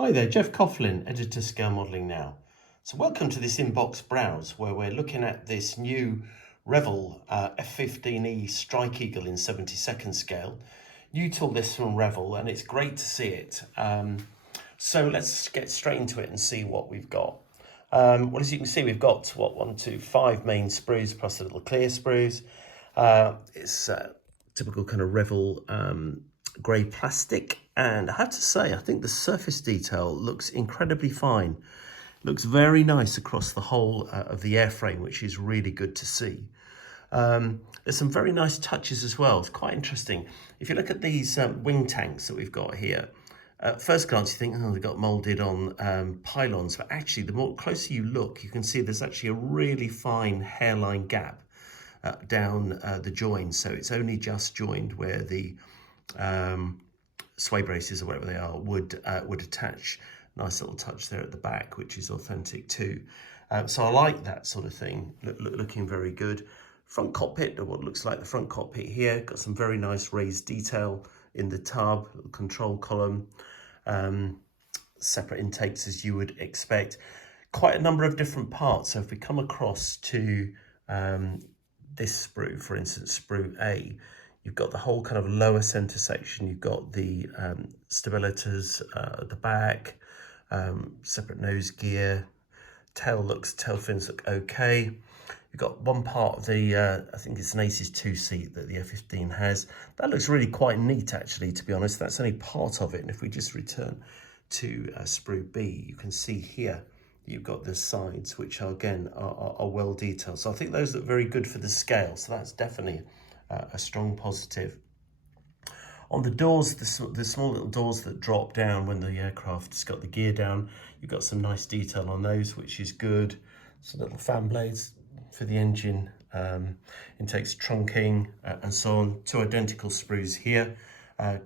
Hi there, Geoff Coughlin, Editor Scale Modelling Now. So welcome to this inbox browse where we're looking at this new Revell F-15E Strike Eagle in 70-second scale. New tool this from Revell, and it's great to see it. So let's get straight into it and see what we've got. Well, as you can see, we've got, five main sprues plus the little clear sprues. It's typical kind of Revell grey plastic, and I have to say I think the surface detail looks incredibly fine. Looks very nice across the whole of the airframe, which is really good to see. There's some very nice touches as well. It's quite interesting. If you look at these wing tanks that we've got here, at first glance you think, oh, they got moulded on pylons, but actually the more closer you look, you can see there's actually a really fine hairline gap down the join. So it's only just joined where the sway braces or whatever they are would attach. Nice little touch there at the back, which is authentic too. So I like that sort of thing, looking very good. Front cockpit, or what looks like the front cockpit here, got some very nice raised detail in the tub, control column, separate intakes as you would expect. Quite a number of different parts. So if we come across to this sprue, for instance, sprue A, you've got the whole kind of lower center section. You've got the stabilizers at the back, separate nose gear, tail fins look okay. You've got one part of the, I think it's an ACES 2 seat that the F-15 has. That looks really quite neat, actually, to be honest. That's only part of it. And if we just return to sprue B, you can see here you've got the sides, which are, again, are well detailed. So I think those look very good for the scale. So that's definitely a strong positive. On the doors, the small little doors that drop down when the aircraft's got the gear down, you've got some nice detail on those, which is good. Some little fan blades for the engine, intakes, trunking, and so on. Two identical sprues here,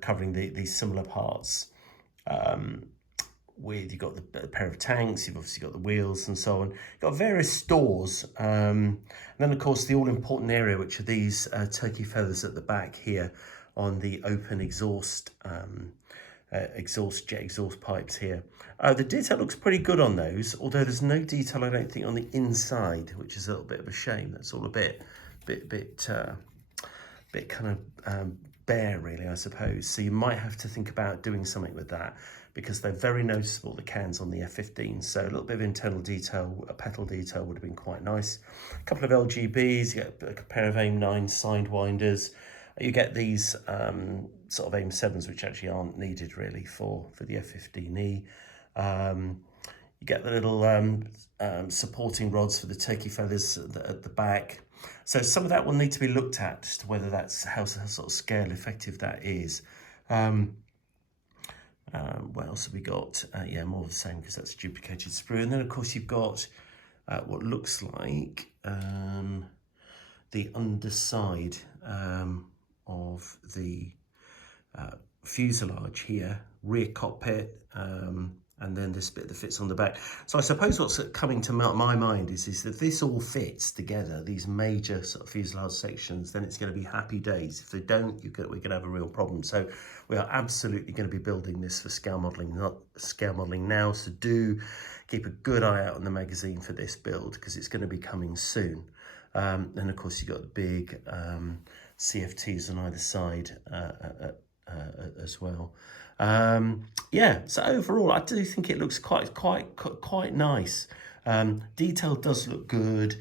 covering these similar parts. You've got the pair of tanks, you've obviously got the wheels and so on. You've got various stores, and then of course the all-important area, which are these turkey feathers at the back here on the open exhaust jet exhaust pipes here. The detail looks pretty good on those, although there's no detail, I don't think, on the inside, which is a little bit of a shame. That's all a bit kind of bare, really, I suppose. So you might have to think about doing something with that, because they're very noticeable, the cans on the F-15. So a little bit of internal detail, a petal detail would have been quite nice. A couple of LGBs, you get a pair of AIM-9 sidewinders. You get these sort of AIM-7s, which actually aren't needed really for the F-15E. You get the little supporting rods for the turkey feathers at the back. So some of that will need to be looked at as to whether that's how sort of scale effective that is. What else have we got? Yeah, more of the same, because that's a duplicated sprue. And then of course you've got what looks like the underside of the fuselage here, rear cockpit, and then this bit that fits on the back. So I suppose what's coming to my mind is that this all fits together, these major sort of fuselage sections, then it's going to be happy days. If they don't, we're going to have a real problem. So we are absolutely going to be building this for scale modelling, not scale modelling now. So do keep a good eye out on the magazine for this build, because it's going to be coming soon. And of course you've got the big CFTs on either side as well. Yeah, so overall I do think it looks quite nice. Detail does look good.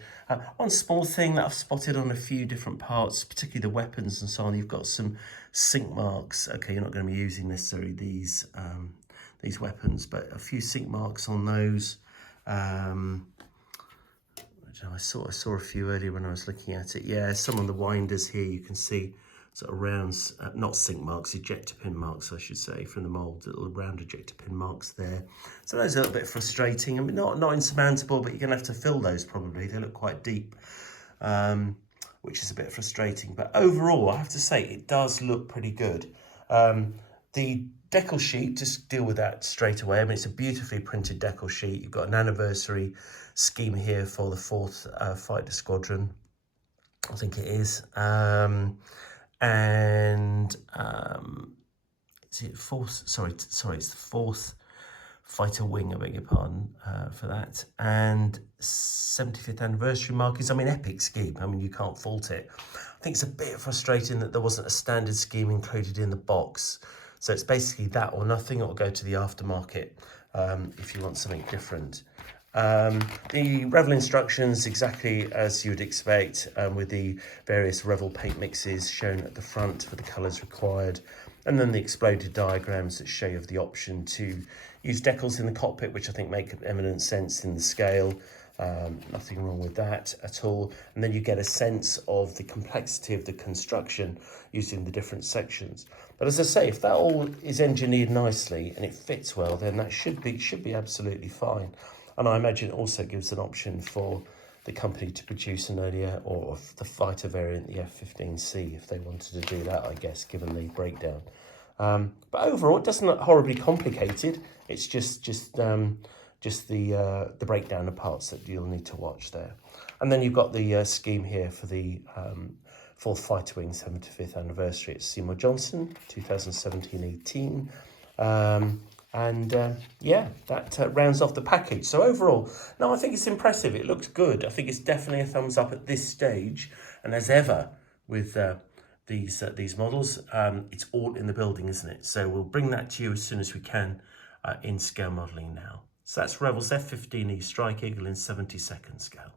One small thing that I've spotted on a few different parts, particularly the weapons and so on, you've got some sink marks. Okay, you're not going to be using necessarily these weapons, but a few sink marks on those. I saw a few earlier when I was looking at it. Yeah, some on the winders here you can see sort of rounds, not sink marks, ejector pin marks, I should say, from the mould, little round ejector pin marks there. So those are a little bit frustrating. I mean, not insurmountable, but you're going to have to fill those probably. They look quite deep, which is a bit frustrating. But overall, I have to say, it does look pretty good. The decal sheet, just deal with that straight away. I mean, it's a beautifully printed decal sheet. You've got an anniversary scheme here for the 4th Fighter Squadron, I think it is. And is it fourth? Sorry, it's the fighter wing, I beg your pardon, for that. And 75th anniversary markings. I mean, epic scheme. I mean, you can't fault it. I think it's a bit frustrating that there wasn't a standard scheme included in the box. So it's basically that or nothing, or go to the aftermarket if you want something different. The Revell instructions exactly as you would expect, with the various Revell paint mixes shown at the front for the colours required, and then the exploded diagrams that show you the option to use decals in the cockpit, which I think make eminent sense in the scale. Nothing wrong with that at all. And then you get a sense of the complexity of the construction using the different sections. But as I say, if that all is engineered nicely and it fits well, then that should be absolutely fine. And I imagine it also gives an option for the company to produce an earlier, or the fighter variant, the F-15C, if they wanted to do that, I guess, given the breakdown. But overall, it doesn't look horribly complicated. It's just the breakdown of parts that you'll need to watch there. And then you've got the scheme here for the 4th Fighter Wing 75th anniversary at Seymour Johnson, 2017-18. Yeah, that rounds off the package. So overall, no, I think it's impressive. It looks good. I think it's definitely a thumbs up at this stage. And as ever with these models, it's all in the building, isn't it? So we'll bring that to you as soon as we can in scale modelling now. So that's Revell's F-15E Strike Eagle in 70-second scale.